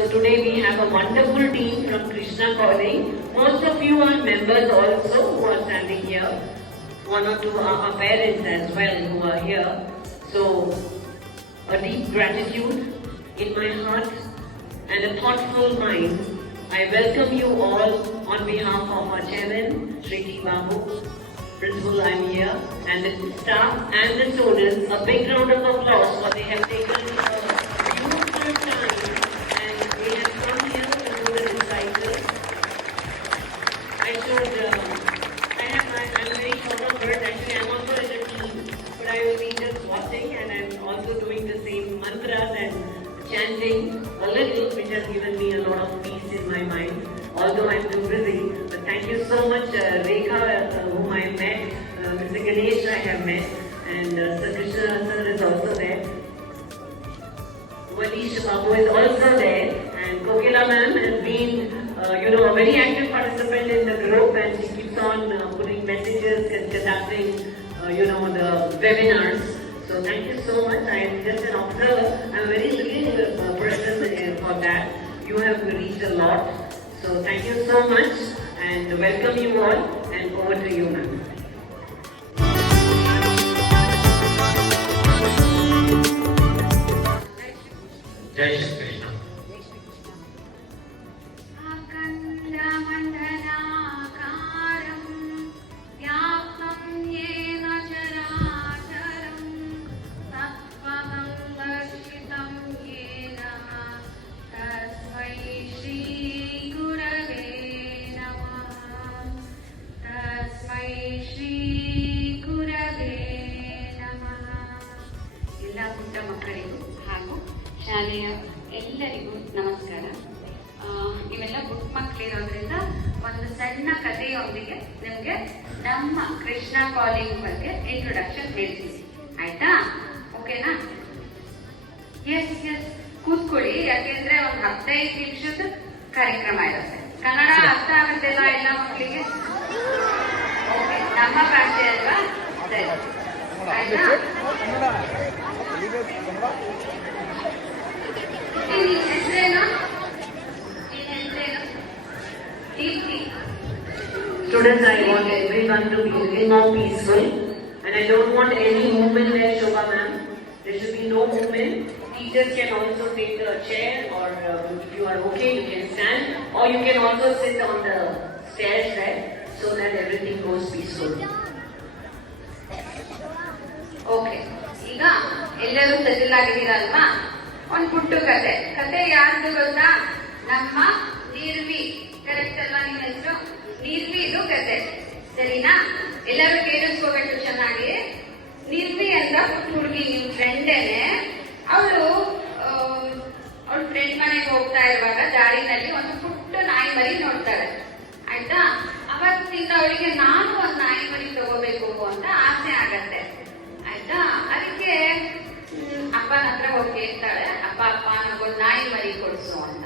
So today we have a wonderful team from Krishna Calling. Most of you are members also who are standing here. One or two are our parents as well who are here. So a deep gratitude in my heart and a thoughtful mind. I welcome you all on behalf of our chairman, Shri T. Babu, principal I'm here, and the staff and the students. A big round of applause for they have taken a beautiful time and they have come here to do the recital. I'm very short of words. Actually, I'm also in a team, but I will be just watching and I'm also doing the same mantras and chanting a little, which has given me a lot of peace in my mind, although I'm too busy. But thank you so much, Rekha, whom I met, Mr. Ganesh I have met, and Sir Krishna sir is also there. Wanish Babu is also there, and Kokila ma'am has been, a very active participant in the group, and she keeps on putting messages and conducting, the webinars. So thank you so much. I am just an observer. I am a very living person for that. You have reached a lot. So thank you so much and welcome you all, and over to you, ma'am. Jai Shri Krishna. ಶಾಲೆಯ ಎಲ್ಲರಿಗೂ ನಮಸ್ಕಾರ. ನೀವೆಲ್ಲ ಪುಟ್ಟ ಮಕ್ಕಳಿರೋದ್ರಿಂದ ಒಂದು ಸಣ್ಣ ಕಥೆಯೊಂದಿಗೆ ನಿಮ್ಗೆ ನಮ್ಮ Krishna calling ಬಗ್ಗೆ ಇಂಟ್ರೊಡಕ್ಷನ್ ಹೇಳ್ತೀನಿ, ಆಯ್ತಾ? ಓಕೆನಾ? ಎಸ್ ಕೂತ್ಕೊಳ್ಳಿ, ಯಾಕೆಂದ್ರೆ ಒಂದು 15 ನಿಮಿಷದ ಕಾರ್ಯಕ್ರಮ ಇರುತ್ತೆ. ಕನ್ನಡ ಅರ್ಥ ಆಗುತ್ತಿಲ್ಲ ಎಲ್ಲ ಮಕ್ಕಳಿಗೆ? ಓಕೆ, ನಮ್ಮ ಭಾಷೆ ಅಲ್ವಾ? ಸರಿ, ಆಯ್ತಾ? Students, I want everyone to be a little more peaceful, and I don't want any movement there, Shobha ma'am. There should be no movement. Teachers can also take a chair, or if you are okay, you can stand, or you can also sit on the stairs there, so that everything goes peaceful. Okay, ಈಗ ಎಲ್ಲರೂ settle ಆಗಿದ್ದೀರಲ್ವಾ? ಒಂದು ಪುಟ್ಟು ಕತೆ ಯಾರ್ದು ಗೊತ್ತಾ? ನಮ್ಮ ನೀರ್ವಿ. Correct ಅಲ್ವಾ ನಿಮ್ಮ ಹೆಸರು? ನೀರ್ವಿ ಇದು ಕತೆ, ಸರಿನಾ? ಎಲ್ಲರೂ ಕೇಳಿಸ್ಕೋಬೇಕು ಚೆನ್ನಾಗಿ. ನೀರ್ವಿ ಅಂತ ಪುಟ್ಟ ಹುಡುಗಿ, ನಿಮ್ ಫ್ರೆಂಡೇನೆ. ಅವಳು ಅವಳ ಫ್ರೆಂಡ್ ಮನೆಗೆ ಹೋಗ್ತಾ ಇರುವಾಗ ದಾರಿನಲ್ಲಿ ಒಂದು ಪುಟ್ಟ ನಾಯಿ ಮರಿ ನೋಡ್ತಾಳೆ, ಆಯ್ತಾ? ಅವತ್ತಿಂದ ಅವಳಿಗೆ ನಾನು ಒಂದು ನಾಯಿ ಮರಿ ತಗೋಬೇಕು ಅಂತ ಆಸೆ ಆಗತ್ತೆ, ಆಯ್ತಾ? ಅದಕ್ಕೆ ಅಪ್ಪನ ಹತ್ರ ಹೋಗಿ ಕೇಳ್ತಾಳೆ, ಅಪ್ಪ ನನಗೊಂದು ನಾಯಿ ಮರಿ ಕೊಡ್ಸು ಅಂತ.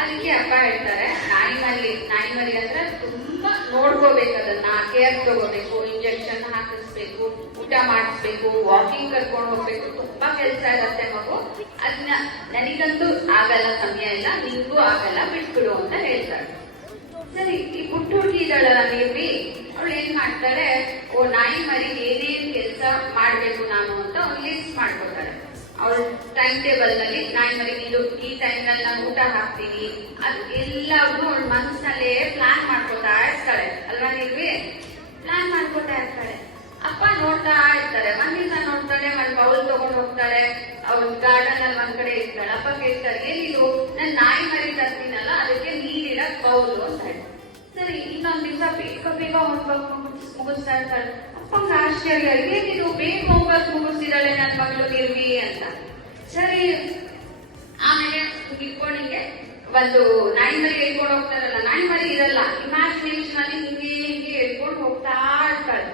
ಅದಕ್ಕೆ ಅಪ್ಪ ಹೇಳ್ತಾರೆ, ನಾಯಿ ಮರಿ ಅಂದ್ರೆ ತುಂಬಾ ನೋಡ್ಕೋಬೇಕು, ಅದನ್ನ ಕೇರ್ ತಗೋಬೇಕು, ಇಂಜೆಕ್ಷನ್ ಹಾಕಿಸ್ಬೇಕು, ಊಟ ಮಾಡಿಸ್ಬೇಕು, ವಾಕಿಂಗ್ ಕರ್ಕೊಂಡು ಹೋಗ್ಬೇಕು, ತುಂಬಾ ಕೆಲಸ ಇರತ್ತೆ ಮಗು. ಅದನ್ನ ನನಗಂತೂ ಆಗಲ್ಲ, ಸಮಯ ಇಲ್ಲ, ನಿಂಗೂ ಆಗಲ್ಲ, ಬಿಟ್ಬಿಡು ಅಂತ ಹೇಳ್ತಾಳೆ. ಸರಿ, ಈ ಪುಟ್ಟ ಹುಡುಗಿ ಇದ್ದಾಳಲ್ಲ ನೀವಿ, ಅವಳು ಏನ್ ಮಾಡ್ತಾಳೆ, ನಾಯಿ ಮರಿಗೆ ಏನೇನ್ ಕೆಲಸ ಮಾಡ್ಬೇಕು ನಾನು ಅಂತ ಒಂದು ಲಿಸ್ಟ್ ಮಾಡ್ಕೊತಾಳೆ. ಅವಳ ಟೈಮ್ ಟೇಬಲ್ ನಲ್ಲಿ ನಾಯಿ ಮರಿಗೆ ಈ ಟೈಮ್ ನಲ್ಲಿ ನಾನು ಊಟ ಹಾಕ್ತೀನಿ, ಅದು ಎಲ್ಲವೂ ಅವಳ ಮನಸ್ಸಿನಲ್ಲೇ ಪ್ಲಾನ್ ಮಾಡ್ಕೊತಾ ಇರ್ತಾಳೆ ಅಲ್ವಾ? ನೀವಿ ಪ್ಲಾನ್ ಮಾಡ್ಕೊತಾ ಇರ್ತಾಳೆ. ಅಪ್ಪ ನೋಡ್ತಾ ಇರ್ತಾರೆ. ಒಂದಿನ ನೋಡ್ತಾಳೆ, ಒಂದ್ ಬೌಲ್ ತಗೊಂಡ್ ಹೋಗ್ತಾಳೆ, ಅವ್ರ ಗಾರ್ಡನ್ ಅಲ್ಲಿ ಒಂದ್ ಕಡೆ ಇರ್ತಾಳೆ. ಅಪ್ಪ ಕೇಳ್ತಾರೆ, ಏನಿದು ನನ್ ನಾಯಿ ಮರಿ ತರ್ತೀನಲ್ಲ, ಅದಕ್ಕೆ ನೀರಿಡಕ್ ಬೌಲು ಅಂತ ಹೇಳಿ. ಸರಿ, ಇನ್ನೊಂದ್ ದಿವಸ ಬೇಗ ಹೋಗ್ಬೇಕು ಮುಗಿಸ್ತಾ ಇರ್ತಾಳೆ. ಅಪ್ಪಂಗ ಆಶ್ಚರ್ಯ, ಏನಿದು ಬೇಗ ಹೋಗ್ಬೇಕು ಮುಗಿಸ್ತಿದ್ದಾಳೆ ನನ್ ಮಗಳು ನಿರ್ವಿ ಅಂತ. ಸರಿ, ಆಮೇಲೆ ಇಟ್ಕೊಂಡಿಗೆ ಒಂದು ನಾಯಿ ಮರಿ ಹೇಳ್ಕೊಂಡು ಹೋಗ್ತಾರಲ್ಲ, ನಾಯಿ ಮರಿ ಇರಲ್ಲ, ಇಮ್ಯಾಜಿನೇಷನ್ ಅಲ್ಲಿ ಹಿಂಗೆ ಹೇಳ್ಕೊಂಡು ಹೋಗ್ತಾ ಇರ್ತಾಳೆ.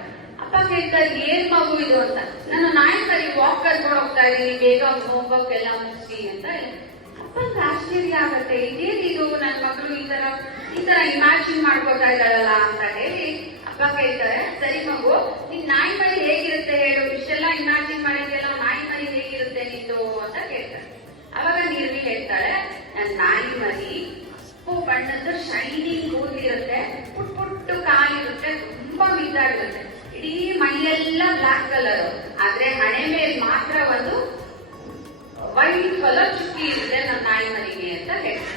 ಅಪ್ಪ ಕೇಳ್ತಾರೆ, ಏನ್ ಮಗು ಇದು ಅಂತ. ನಾನು ನಾಯಿ ಮರಿ ವಾಕ್ ಕರ್ಕೊಂಡು ಹೋಗ್ತಾ ಇದೀನಿ, ಬೇಗ ಹೋಮ್ವರ್ಕ್ ಎಲ್ಲ ಮುಗಿಸಿ ಅಂತ. ಅಪ್ಪಂಗ ಆಶ್ಚರ್ಯ ಆಗತ್ತೆ, ಇದೇನಿದು ನನ್ ಮಗಳು ಈ ತರ ಇಮ್ಯಾಜಿನ್ ಮಾಡ್ಕೊತಾ ಇದ್ದಾಳಲ್ಲ ಅಂತ ಹೇಳಿ ಅಪ್ಪ ಕೇಳ್ತಾರೆ, ಸರಿ ಮಗು, ನಿನ್ ನಾಯಿ ಮರಿ ಹೇಗಿರುತ್ತೆ ಹೇಳು, ಇಷ್ಟೆಲ್ಲ ಇಮ್ಯಾಜಿನ್ ಮಾಡಿದ್ಯಲ್ಲ, ನಾಯಿ ಮರಿ ಹೇಗಿರುತ್ತೆ ನಿಂದು ಅಂತ ಕೇಳ್ತಾರೆ. ಅವಾಗ ನಿರ್ವಿ ಹೇಳ್ತಾಳೆ, ನನ್ ನಾಯಿ ಬಣ್ಣದ ಶೈನಿಂಗ್ ಕೂದಲಿರುತ್ತೆ, ಪುಟ್ ಪುಟ್ಟು ಕಾಲಿರುತ್ತೆ, ತುಂಬಾ ಮಿದ್ದಾಗಿರುತ್ತೆ. ಇಡೀ ಮೈಯೆಲ್ಲ ಬ್ಲಾಕ್ ಕಲರ್, ಆದ್ರೆ ಹಣೆ ಮೇಲೆ ಮಾತ್ರ ಒಂದು ವೈಟ್ ಕಲರ್ ಚುಕ್ಕಿ ಇರುತ್ತೆ ನನ್ನ ನಾಯಿ ಮರಿಗೆ ಅಂತ ಹೇಳ್ತಾರೆ.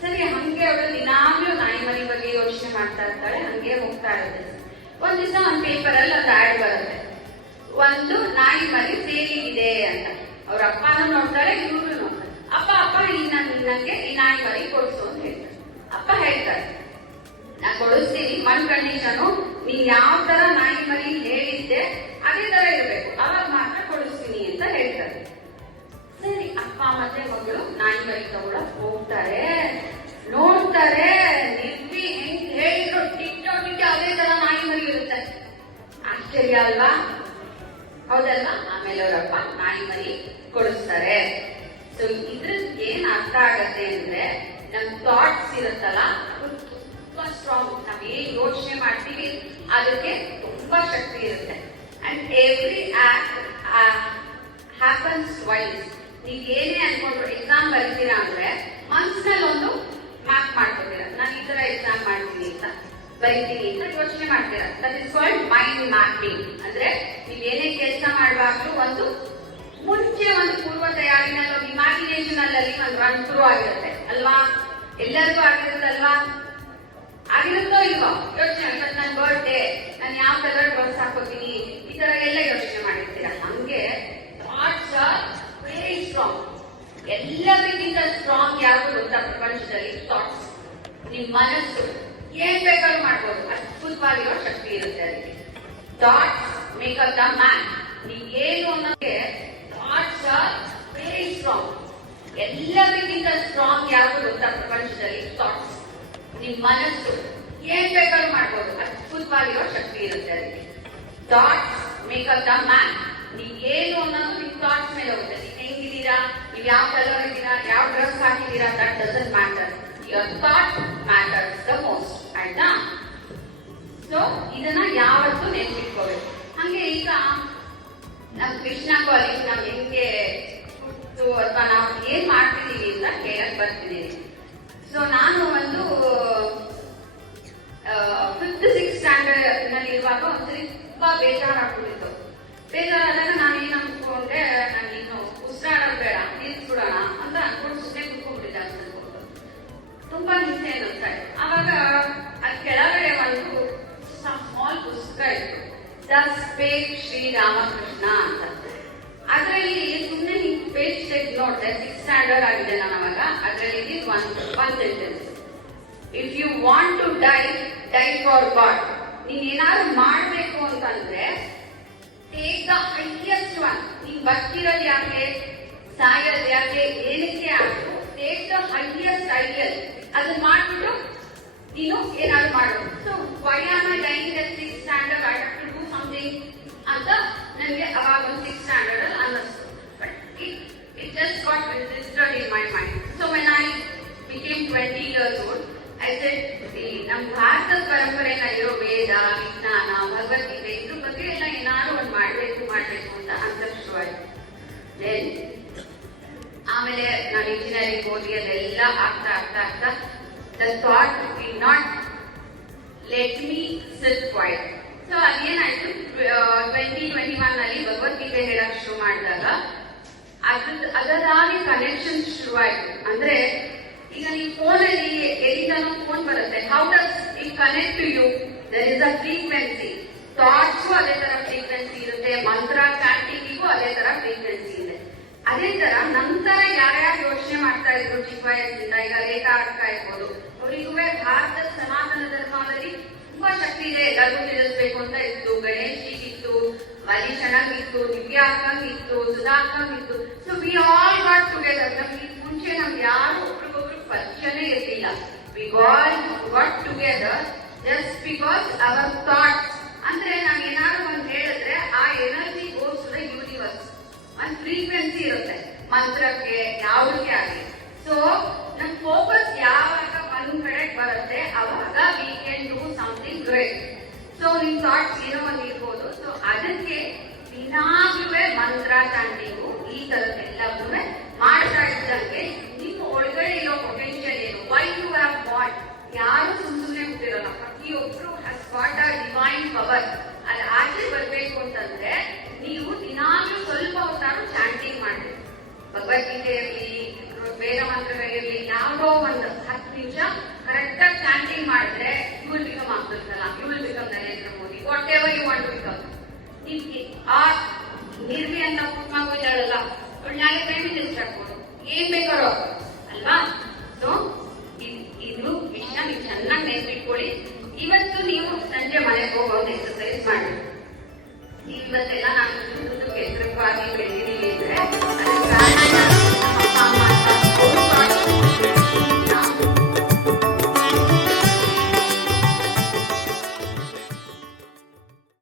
ಸರಿ, ಹಂಗೆ ಅವಳು ದಿನಾಗ್ಲೂ ನಾಯಿ ಮರಿ ಬಗ್ಗೆ ಯೋಚನೆ ಮಾಡ್ತಾ ಇರ್ತಾಳೆ, ಹಂಗೆ ಹೋಗ್ತಾ ಇರುತ್ತೆ. ಒಂದ್ ದಿವಸ ಒಂದ್ ಪೇಪರ್ ಅಲ್ಲಿ ಒಂದು ಆಡ್ ಬರುತ್ತೆ, ಒಂದು ನಾಯಿ ಮರಿ ಸೇಲಿಗಿದೆ ಅಂತ. ಅವ್ರ ಅಪ್ಪನೂ ನೋಡ್ತಾಳೆ, ಇವ್ರು ನೋಡ್ತಾರೆ. ಅಪ್ಪ ನಂಗೆ ಈ ನಾಯಿ ಮರಿ ಕೊಡ್ಸು ಅಂತ ಹೇಳ್ತಾರೆ. ಅಪ್ಪ ಹೇಳ್ತಾರೆ, ನಾ ಕೊಡಿಸ್ತೀನಿ, ಒಂದ್ ಕಂಡೀಷನು, ನೀನ್ ಯಾವ ತರ ನಾಯಿ ಮರಿ ಹೇಳಿದ್ದೆ ಅದೇ ತರ ಇರ್ಬೇಕು, ಅವಾಗ ಮಾತ್ರ ಕೊಡಿಸ್ತೀನಿ ಅಂತ ಹೇಳ್ತಾರೆ. ಸರಿ, ಅಪ್ಪ ಮತ್ತೆ ಮಗಳು ನಾಯಿ ಮರಿ ತಗೊಳಕ್ ಹೋಗ್ತಾರೆ, ನೋಡ್ತಾರೆ ನಿರ್ವಿ ಹೆಂಗ್ ಹೇಳಿದ್ರು ಟಿಕ್ ಅದೇ ತರ ನಾಯಿ ಮರಿ ಇರುತ್ತೆ. ಆಶ್ಚರ್ಯ ಅಲ್ವಾ? ಹೌದಲ್ವಾ? ಆಮೇಲೆ ಅವರಪ್ಪ ನಾಯಿ ಮರಿ ಕೊಡಿಸ್ತಾರೆ. ಸೊ ಇದ್ರದ್ದು ಏನ್ ಅರ್ಥ ಆಗತ್ತೆ ಅಂದ್ರೆ, ನಮ್ ಥಾಟ್ಸ್ ಇರುತ್ತಲ್ಲ ಅದು ತುಂಬಾ ಸ್ಟ್ರಾಂಗ್. ನಾವ್ ಏನ್ ಯೋಚನೆ ಮಾಡ್ತೀವಿ ಅದಕ್ಕೆ ತುಂಬಾ ಶಕ್ತಿ ಇರುತ್ತೆ. And every act happens twice. ನೀವ್ ಏನೇ ಅನ್ಕೊಂಡ್ರು, ಎಕ್ಸಾಮ್ ಬರೀತೀರಾ ಅಂದ್ರೆ ಮನ್ಸಿನಲ್ಲಿ ಒಂದು ಮ್ಯಾಪ್ ಮಾಡ್ಕೊತೀರಾ, ನಾನು ಈ ತರ ಎಕ್ಸಾಮ್ ಮಾಡ್ತೀನಿ ಅಂತ, ಬರೀತೀನಿ ಅಂತ ಯೋಚನೆ ಮಾಡ್ತೀರಾ. That is called mind mapping. ಅಂದ್ರೆ ನೀವ್ ಏನೇ ಕೆಲಸ ಮಾಡುವಾಗ್ಲೂ ಒಂದು ಮುಂಚೆ ಒಂದು ಪೂರ್ವ ತಯಾರಿನಲ್ಲಿ ಒಂದು ಇಮ್ಯಾಜಿನೇಷನ್ ಅಲ್ಲಿ ಒಂದು ರನ್ ಶುರು ಆಗಿರುತ್ತೆ ಅಲ್ವಾ? ಎಲ್ಲರಿಗೂ ಆಗಿರುತ್ತಲ್ವಾ? ಆಗಿರುತ್ತೋ ಇಲ್ವಾ? ಯೋಚನೆ, ನನ್ನ ಬರ್ಡೇ, ನಾನು ಯಾವ ಕಲರ್ ಡ್ರೆಸ್ ಹಾಕೋತೀನಿ, ಈ ತರ ಎಲ್ಲ ಯೋಚನೆ ಮಾಡಿರ್ತೀರ. ಹಂಗೆ ಥಾಟ್ಸ್ ಆರ್ ವೆರಿ ಸ್ಟ್ರಾಂಗ್. ಎಲ್ಲದಕ್ಕಿಂತ ಸ್ಟ್ರಾಂಗ್ ಯಾವುದು ಗೊತ್ತಾ ಪ್ರಪಂಚದಲ್ಲಿ? ಥಾಟ್ಸ್. ನಿಮ್ ಮನಸ್ಸು ಏನ್ ಬೇಕಾದ್ರೂ ಮಾಡ್ಬೋದು, ಅದ್ಭುತವಾಗಿರೋ ಶಕ್ತಿ ಇರುತ್ತೆ ಅದಕ್ಕೆ. Thoughts make up the man. ನೀವ್ ಏನು ಅನ್ನೋಕೆ ಥಾಟ್ಸ್ ಆರ್ ವೆರಿ ಸ್ಟ್ರಾಂಗ್. ಎಲ್ಲದಕ್ಕಿಂತ ಸ್ಟ್ರಾಂಗ್ ಯಾವುದು ಗೊತ್ತಾ ಪ್ರಪಂಚದಲ್ಲಿ? ಥಾಟ್ಸ್. ನಿಮ್ ಮನಸ್ಸು ಏನ್ ಬೇಕಾದ್ರೂ ಮಾಡ್ಬೋದು, ಅದ್ಭುತವಾಗಿರೋ ಶಕ್ತಿ ಇರುತ್ತೆ ಅದಕ್ಕೆ. Thoughts make up the man. ನೀವ್ ಏನು ಅನ್ನೋದು ನಿಮ್ ಥಾಟ್ಸ್ ಮೇಲೆ ಹೋಗುತ್ತೆ. ನೀವ್ ಹೆಂಗಿದ್ದೀರಾ, ನೀವ್ ಯಾವ ಕಲರ್ ಇದ್ದೀರಾ, ಯಾವ ಡ್ರೆಸ್ ಹಾಕಿದ್ದೀರಾ, that doesn't matter. Your thought matters the most. ಆಯ್ತಾ? ಸೊ ಇದನ್ನ ಯಾವತ್ತೂ ನೆನ್ಪಿಟ್ಕೋಬೇಕು. ಹಂಗೆ ಈಗ ನಮ್ ಕೃಷ್ಣ ಕಾಲೇಜ್ ನಾವ್ ಹೆಂಗೆ ಹುಟ್ಟು ಅಥವಾ ನಾವು ಏನ್ ಮಾಡ್ತಿದೀವಿ ಅಂತ ಕೇಳಕ್ ಬರ್ತಿದೀವಿ. ಸೊ ನಾನು ಒಂದು 5th 6th ಸ್ಟ್ಯಾಂಡರ್ಡ್ ನಲ್ಲಿ ಇರುವಾಗ ಒಂದ್ಸರಿ ತುಂಬಾ ಬೇಜಾರಾಗ್ಬಿಟ್ಟಿತ್ತು. ಬೇಜಾರಾದಾಗ ನಾನೇನ್ ಅನ್ಕೊಂಡೆ, ನಾನೇನು ಉಸಿರಾಡೋದು ಬೇಡ, ನಿಲ್ಸ್ಬಿಡೋಣ ಅಂತ ಅನ್ಕೊಂಡು ಸುಮ್ಮನೆ ಕುತ್ಕೊಂಡ್ಬಿಟ್ಟಿದ್ದೆ. ಅನ್ಕೊಂಡು ತುಂಬಾ ಹಿಂಸೆ ಅನ್ನಿಸ್ತಾ ಇತ್ತು. ಅವಾಗ ಅದ್ ಕೆಳಗಡೆ ಒಂದು ಸ್ಮಾಲ್ ಪುಸ್ತಕ ಇತ್ತು, ದಸ್ ಪೇಜ್ ಶ್ರೀರಾಮಕೃಷ್ಣ ಅಂತ. ಅದರಲ್ಲಿ ಸುಮ್ಮನೆ ನೀವು ಪೇಜ್ ತೆಗೆದು ನೋಡಿದೆ, 6th ಸ್ಟ್ಯಾಂಡರ್ಡ್ ಆಗಿದೆ ನಾನು ಅವಾಗ. ಅದರಲ್ಲಿ one sentence, if you want to die for God. ನೀನ್ ಏನಾದ್ರು ಮಾಡ್ಬೇಕು ಅಂತಂದ್ರೆ ಟೇಕ್ ದ ಹೈಯೆಸ್ಟ್ ಒನ್. ನೀನ್ ಬರ್ತಿರೋದು ಯಾಕೆ, ಸಾಯೋದು ಯಾಕೆ, ಏನಕ್ಕೆ ಆಯ್ತು, ಟೇಕ್ ದ ಹೈಯೆಸ್ಟ್ ಐಡಿಯಲ್. ಅದನ್ನ ಮಾಡ್ಬಿಟ್ಟು ನೀನು ಏನಾದ್ರು ಮಾಡು. So why am I dying at 6th standard, I have to do something ಅಂತ ನನಗೆ ಅವಾಗ ಒಂದು 6th ಸ್ಟ್ಯಾಂಡರ್ಡ್ ಅಲ್ಲಿ ಅನ್ನಿಸ್ತು. But it just got registered in my mind. So when I became 20 years old, I said, ನಮ್ಮ ಭಾರತದ ಪರಂಪರೆನಲ್ಲಿರೋ ವೇದ, ವಿಜ್ಞಾನ, ಭಗವದ್ಗೀತೆ ಇದ್ರ ಬಗ್ಗೆ ಎಲ್ಲ ಏನಾದ್ರು ಒಂದು ಮಾಡ್ಬೇಕು ಅಂತ ಅನ್ಸಕ್ ಶುರುವಾಯ್ತು. ದೆನ್ ಆಮೇಲೆ ನಾನು ಇಂಜಿನಿಯರಿಂಗ್ ಓದಿ ಅದೆಲ್ಲ ಆಗ್ತಾ the thought did not let me sit quiet. So ಅದೇನಾಯ್ತು, 2021 ನಲ್ಲಿ ಭಗವದ್ಗೀತೆ ಹೇಳಕ್ ಶುರು ಮಾಡಿದಾಗ ಅದರಾಗಿ ಕನೆಕ್ಷನ್ ಶುರುವಾಯ್ತು. ಅಂದ್ರೆ ಈಗ ನೀವು ಫೋನಲ್ಲಿ ಎಲ್ಲಿಂದನೂ ಫೋನ್ ಬರುತ್ತೆ, how does it connect to you? There is a frequency. ಥಾಟ್ಸ್ಗೂ ಅದೇ ತರ ಫ್ರೀಕ್ವೆನ್ಸಿ ಇರುತ್ತೆ, ಮಂತ್ರ ಚಾಂಟಿಂಗಿಗೂ ಅದೇ ತರ ಫ್ರೀಕ್ವೆನ್ಸಿ ಇದೆ. ಅದೇ ತರ ನಂತರ ಯಾರ್ಯಾರು ಯೋಚನೆ ಮಾಡ್ತಾ ಇದ್ರು ಚಿಕ್ಕ ವಯಸ್ಸಿಂದ, ಈಗ ಲೇಖ ಆಗ್ತಾ ಇರ್ಬೋದು, ಅವರಿಗೂ ಭಾರತದ ಸನಾತನ ಧರ್ಮದಲ್ಲಿ ತುಂಬಾ ಶಕ್ತಿ ಇದೆ, ಎಲ್ಲರಿಗೂ ತಿಳಿಸ್ಬೇಕು ಅಂತ ಇತ್ತು. ಗಣೇಶ್ ಇತ್ತು, ವಲಿಶಣಂಗ್ ಇತ್ತು, ದಿವ್ಯಾ ಅಕ್ಕಂಗ್ ಇತ್ತು, ಸುಧಾ ಅಕ್ಕಂಗ್ ಇತ್ತು. So we all got together. ನಮ್ಗೆ ಮುಂಚೆ ನಮ್ಗೆ ಯಾರು ಒಬ್ರಿಗೊಬ್ರು ಪರಿಚಯನೇ ಇರ್ಲಿಲ್ಲ. We all got together just because our thoughts. ಅಂದ್ರೆ ನಾವ್ ಏನಾದ್ರು ಒಂದ್ ಹೇಳಿದ್ರೆ ಆ energy goes to the universe. ಒಂದ್ ಫ್ರೀಕ್ವೆನ್ಸಿ ಇರುತ್ತೆ ಮಂತ್ರಕ್ಕೆ, ಯಾವುದಕ್ಕೆ ಆಗಲಿ. ಸೊ ನಮ್ ಫೋಕಸ್ ಯಾವಾಗ ಒಂದ್ ಕಡೆ ಬರುತ್ತೆ ಅವಾಗ we can do something great. So ನಿಮ್ ಥಾಟ್ಸ್ ಏನೋ ಒಂದ್ ಇರ್ಬೋದು. ಸೊ ಅದಕ್ಕೆ ದಿನಾಗ್ಲೂ ಮಂತ್ರ ಚಾಂಟಿಂಗು ಈ ತರದ್ದೆಲ್ಲವೂ ಮಾಡ್ತಾ ಇದ್ದಂಗೆ ನಿಮ್ಮ ಒಳಗಡೆ ಇರೋ ಪೊಟೆನ್ಶಿಯಲ್ ಏನು, ವೈ ಯು ಹ್ಯಾವ್ ವಾಟ್, ಮಂತ್ರಗಳಿರ್ಲಿ, ಯಾವುದೋ ಒಂದು 10 ನಿಮಿಷ ಕರೆಕ್ಟ್ ಆಗಿ ಚಾಂಟಿಂಗ್ ಮಾಡಿದ್ರೆ you will become Abdul Kalam, you will become Narendra Modi, whatever you want to become. ಆ ನಿರ್ವಿ ಅಂತ ಮಗು ಇದ್ದಾಳಲ್ಲ, ಅವಳು ನಾಳೆ ಪ್ರೈಮ್ ಮಿನಿಸ್ಟರ್ ಆಗ್ಬೋದು, ಏನ್ ಬೇಕಾರೋ ಅಲ್ವಾ. ಸೊ ಇದು ವಿಷಯ ನೀವು ಚೆನ್ನಾಗಿ ನೆನ್ಪಿಟ್ಕೊಳ್ಳಿ. ಇವತ್ತು ನೀವು ಸಂಜೆ ಮನೆಗೆ ಹೋಗೋದು ಎಕ್ಸರ್ಸೈಸ್ ಮಾಡಿ. ಇವತ್ತೆಲ್ಲ